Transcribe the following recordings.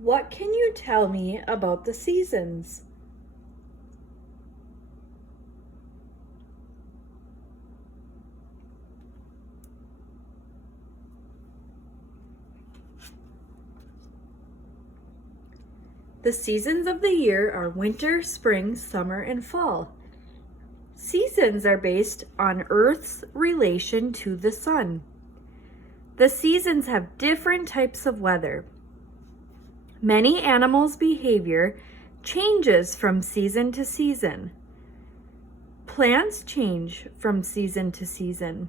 What can you tell me about the seasons? The seasons of the year are winter, spring, summer, and fall. Seasons are based on Earth's relation to the sun. The seasons have different types of weather. Many animals' behavior changes from season to season. Plants change from season to season.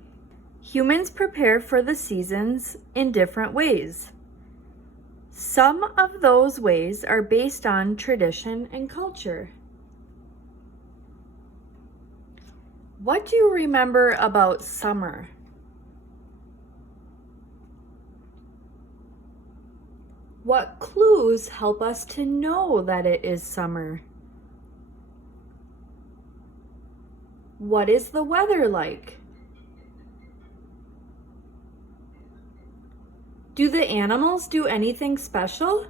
Humans prepare for the seasons in different ways. Some of those ways are based on tradition and culture. What do you remember about summer? What clues help us to know that it is summer? What is the weather like? Do the animals do anything special?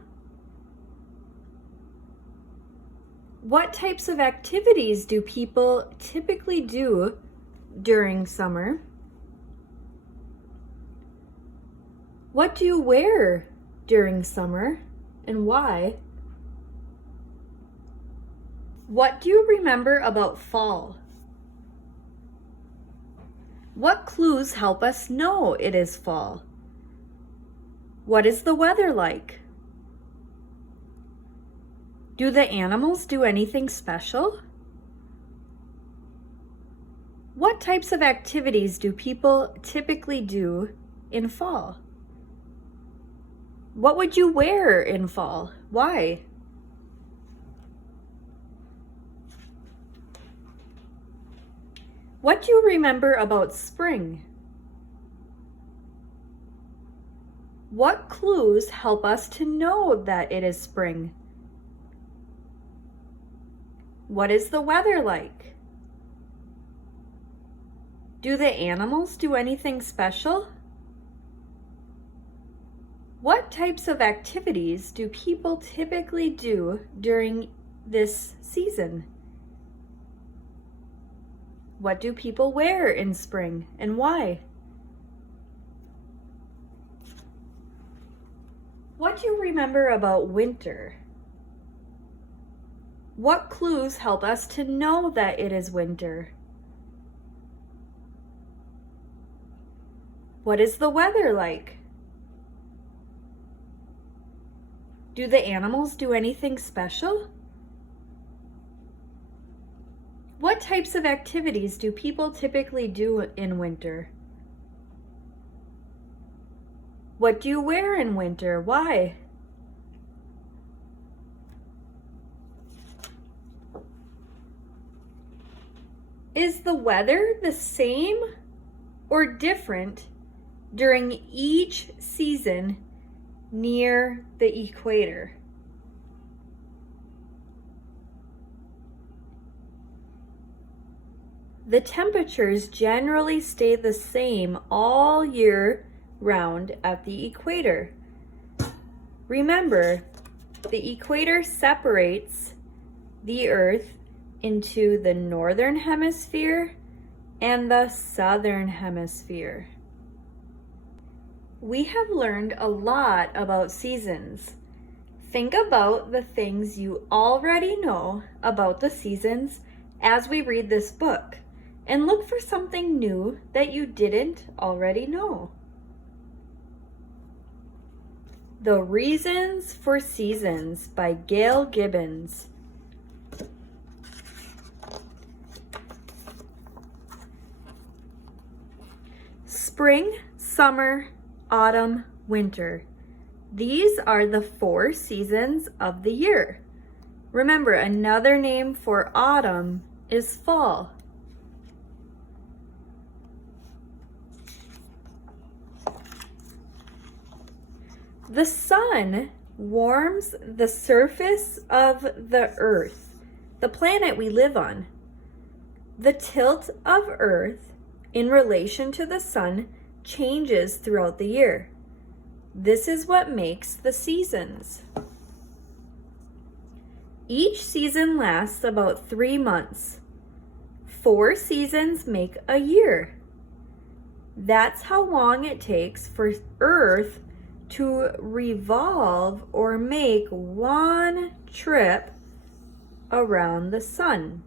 What types of activities do people typically do during summer? What do you wear during summer and why? What do you remember about fall? What clues help us know it is fall? What is the weather like? Do the animals do anything special? What types of activities do people typically do in fall? What would you wear in fall? Why? What do you remember about spring? What clues help us to know that it is spring? What is the weather like? Do the animals do anything special? What types of activities do people typically do during this season? What do people wear in spring and why? What do you remember about winter? What clues help us to know that it is winter? What is the weather like? Do the animals do anything special? What types of activities do people typically do in winter? What do you wear in winter? Why? Is the weather the same or different during each season near the equator? The temperatures generally stay the same all year round at the equator. Remember, the equator separates the Earth into the northern hemisphere and the southern hemisphere. We have learned a lot about seasons. Think about the things you already know about the seasons as we read this book, and look for something new that you didn't already know. The Reasons for Seasons by Gail Gibbons. Spring, summer, autumn, winter. These are the 4 seasons of the year. Remember, another name for autumn is fall. The sun warms the surface of the Earth, the planet we live on. The tilt of Earth in relation to the sun changes throughout the year. This is what makes the seasons. Each season lasts about 3 months. 4 seasons make a year. That's how long it takes for Earth to revolve or make one trip around the sun.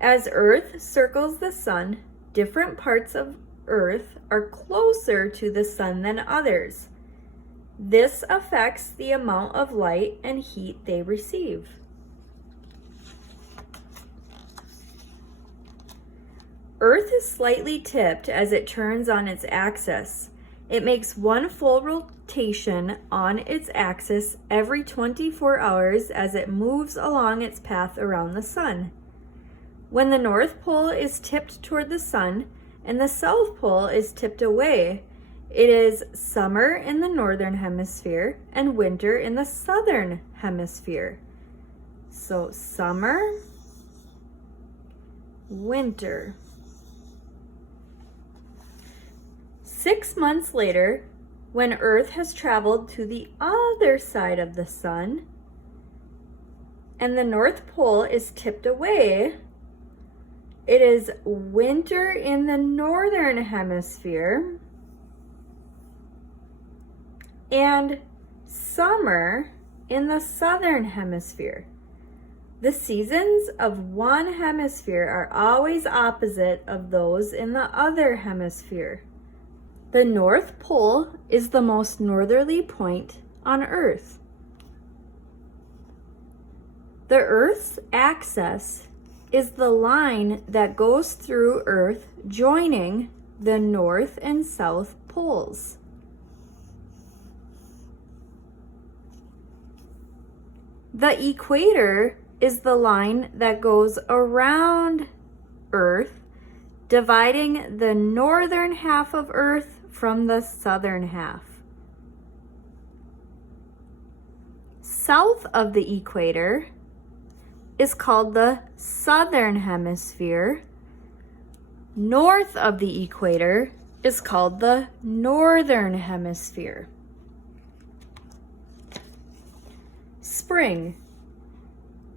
As Earth circles the sun, different parts of Earth are closer to the sun than others. This affects the amount of light and heat they receive. Earth is slightly tipped as it turns on its axis. It makes one full rotation on its axis every 24 hours as it moves along its path around the sun. When the North Pole is tipped toward the sun and the South Pole is tipped away, it is summer in the northern hemisphere and winter in the southern hemisphere. So summer, winter. 6 months later, when Earth has traveled to the other side of the sun and the North Pole is tipped away, it is winter in the northern hemisphere and summer in the southern hemisphere. The seasons of one hemisphere are always opposite of those in the other hemisphere. The North Pole is the most northerly point on Earth. The Earth's axis is the line that goes through Earth, joining the North and South poles. The equator is the line that goes around Earth, dividing the northern half of Earth from the southern half. South of the equator is called the southern hemisphere. North of the equator is called the northern hemisphere. Spring.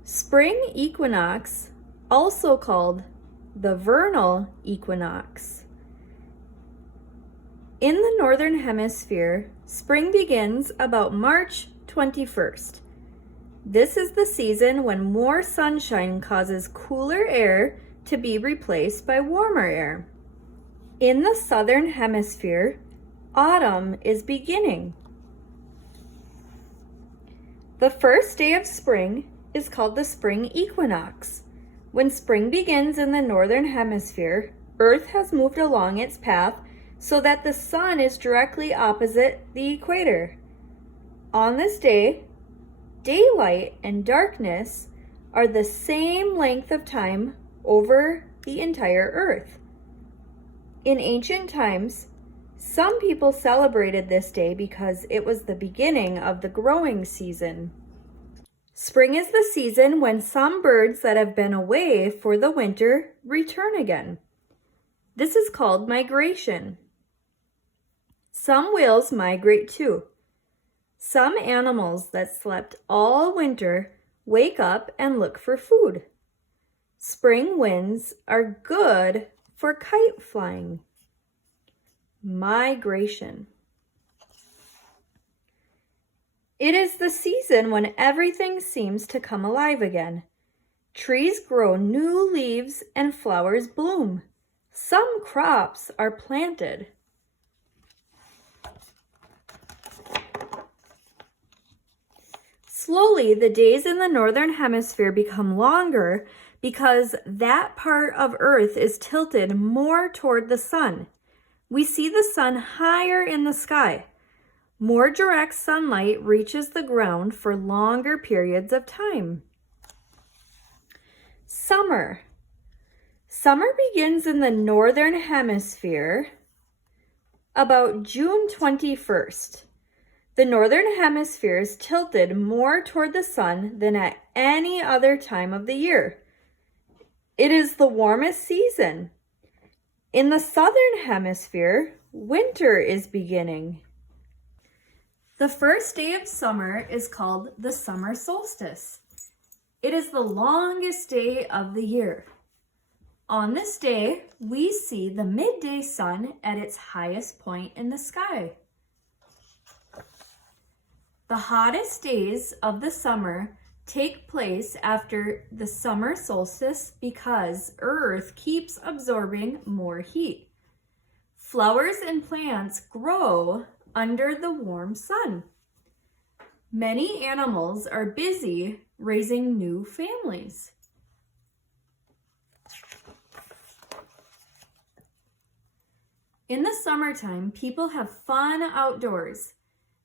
Spring equinox, also called the vernal equinox. In the northern hemisphere, spring begins about March 21st. This is the season when more sunshine causes cooler air to be replaced by warmer air. In the southern hemisphere, autumn is beginning. The first day of spring is called the spring equinox. When spring begins in the northern hemisphere, Earth has moved along its path so that the sun is directly opposite the equator. On this day, daylight and darkness are the same length of time over the entire Earth. In ancient times, some people celebrated this day because it was the beginning of the growing season. Spring is the season when some birds that have been away for the winter return again. This is called migration. Some whales migrate too. Some animals that slept all winter wake up and look for food. Spring winds are good for kite flying. Migration. It is the season when everything seems to come alive again. Trees grow new leaves and flowers bloom. Some crops are planted. Slowly, the days in the northern hemisphere become longer because that part of Earth is tilted more toward the sun. We see the sun higher in the sky. More direct sunlight reaches the ground for longer periods of time. Summer. Summer begins in the northern hemisphere about June 21st. The northern hemisphere is tilted more toward the sun than at any other time of the year. It is the warmest season. In the southern hemisphere, winter is beginning. The first day of summer is called the summer solstice. It is the longest day of the year. On this day, we see the midday sun at its highest point in the sky. The hottest days of the summer take place after the summer solstice because Earth keeps absorbing more heat. Flowers and plants grow under the warm sun. Many animals are busy raising new families. In the summertime, people have fun outdoors.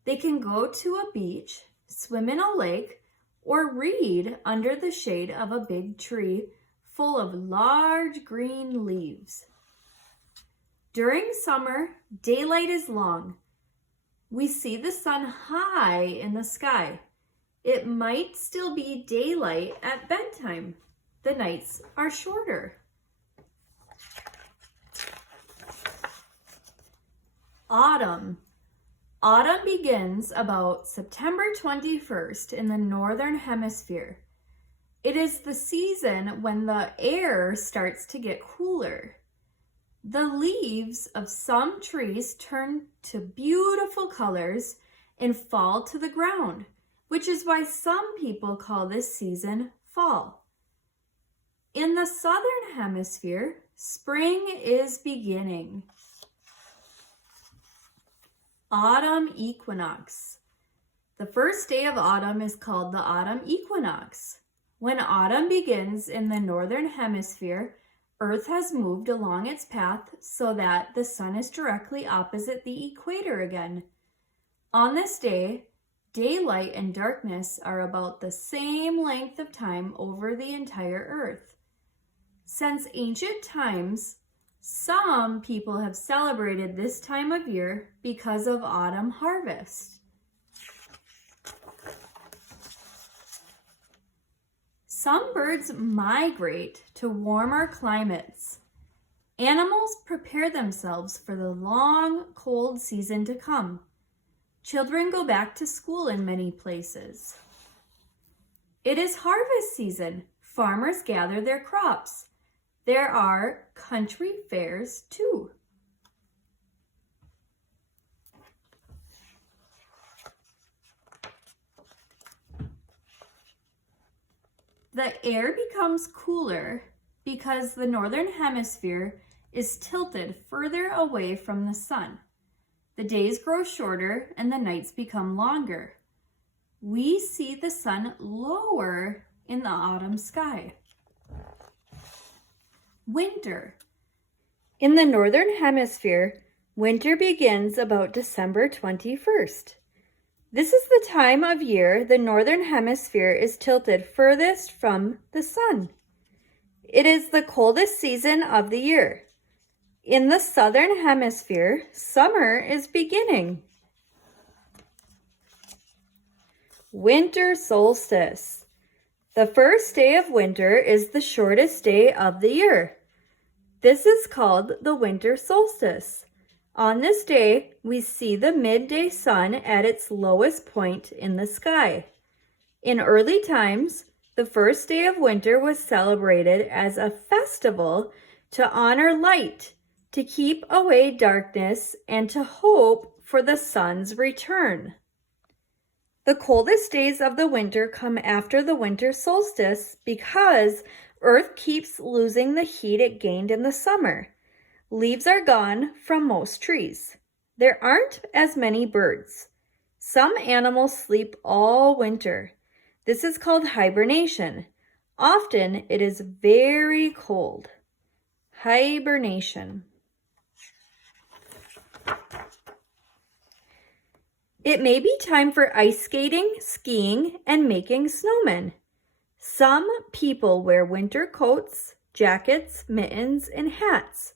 They can go to a beach, swim in a lake, or read under the shade of a big tree full of large green leaves. During summer, daylight is long. We see the sun high in the sky. It might still be daylight at bedtime. The nights are shorter. Autumn. Autumn begins about September 21st in the northern hemisphere. It is the season when the air starts to get cooler. The leaves of some trees turn to beautiful colors and fall to the ground, which is why some people call this season fall. In the southern hemisphere, spring is beginning. Autumn equinox. The first day of autumn is called the autumn equinox. When autumn begins in the northern hemisphere, Earth has moved along its path so that the sun is directly opposite the equator again. On this day, daylight and darkness are about the same length of time over the entire Earth. Since ancient times, some people have celebrated this time of year because of autumn harvest. Some birds migrate to warmer climates. Animals prepare themselves for the long, cold season to come. Children go back to school in many places. It is harvest season. Farmers gather their crops. There are country fairs too. The air becomes cooler because the northern hemisphere is tilted further away from the sun. The days grow shorter and the nights become longer. We see the sun lower in the autumn sky. Winter. In the northern hemisphere, winter begins about December 21st. This is the time of year the northern hemisphere is tilted furthest from the sun. It is the coldest season of the year. In the southern hemisphere, summer is beginning. Winter solstice. The first day of winter is the shortest day of the year. This is called the winter solstice. On this day, we see the midday sun at its lowest point in the sky. In early times, the first day of winter was celebrated as a festival to honor light, to keep away darkness, and to hope for the sun's return. The coldest days of the winter come after the winter solstice because Earth keeps losing the heat it gained in the summer. Leaves are gone from most trees. There aren't as many birds. Some animals sleep all winter. This is called hibernation. Often it is very cold. Hibernation. It may be time for ice skating, skiing, and making snowmen. Some people wear winter coats, jackets, mittens, and hats.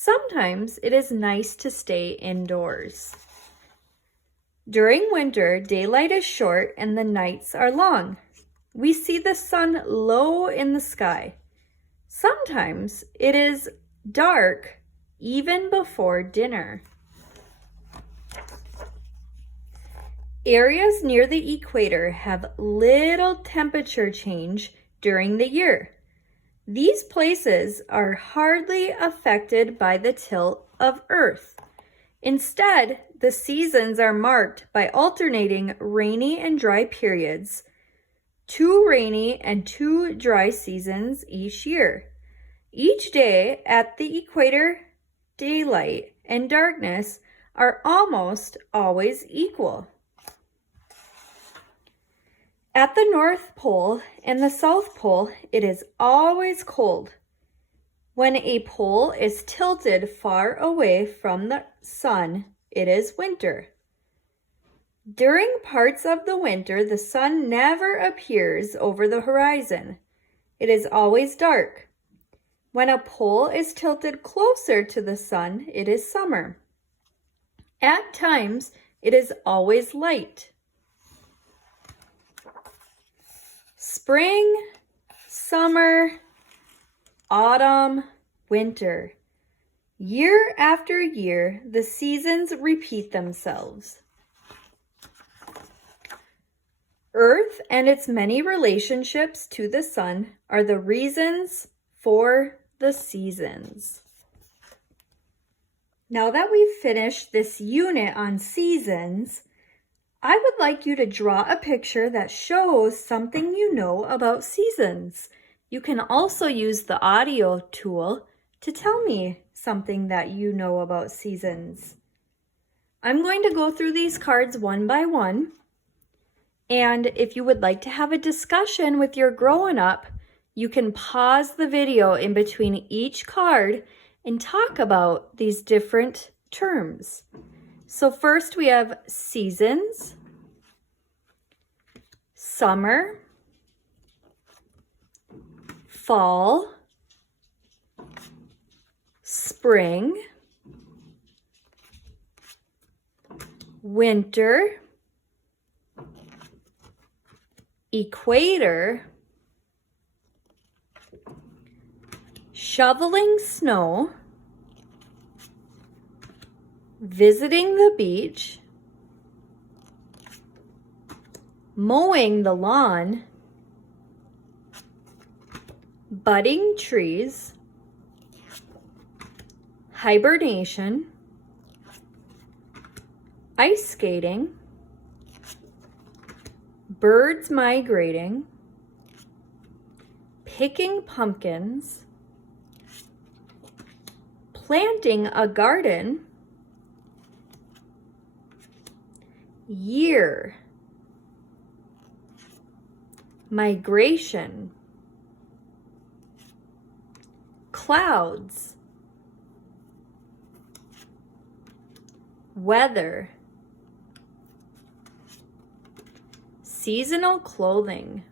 Sometimes it is nice to stay indoors. During winter, daylight is short and the nights are long. We see the sun low in the sky. Sometimes it is dark even before dinner. Areas near the equator have little temperature change during the year. These places are hardly affected by the tilt of Earth. Instead, the seasons are marked by alternating rainy and dry periods, 2 rainy and 2 dry seasons each year. Each day at the equator, daylight and darkness are almost always equal. At the North Pole and the South Pole, it is always cold. When a pole is tilted far away from the sun, it is winter. During parts of the winter, the sun never appears over the horizon. It is always dark. When a pole is tilted closer to the sun, it is summer. At times, it is always light. Spring, summer, autumn, winter. Year after year, the seasons repeat themselves. Earth and its many relationships to the sun are the reasons for the seasons. Now that we've finished this unit on seasons, I would like you to draw a picture that shows something you know about seasons. You can also use the audio tool to tell me something that you know about seasons. I'm going to go through these cards one by one. And if you would like to have a discussion with your grown-up, you can pause the video in between each card and talk about these different terms. So first we have seasons, summer, fall, spring, winter, equator, shoveling snow, visiting the beach, mowing the lawn, budding trees, hibernation, ice skating, birds migrating, picking pumpkins, planting a garden, year, migration, clouds, weather, seasonal clothing,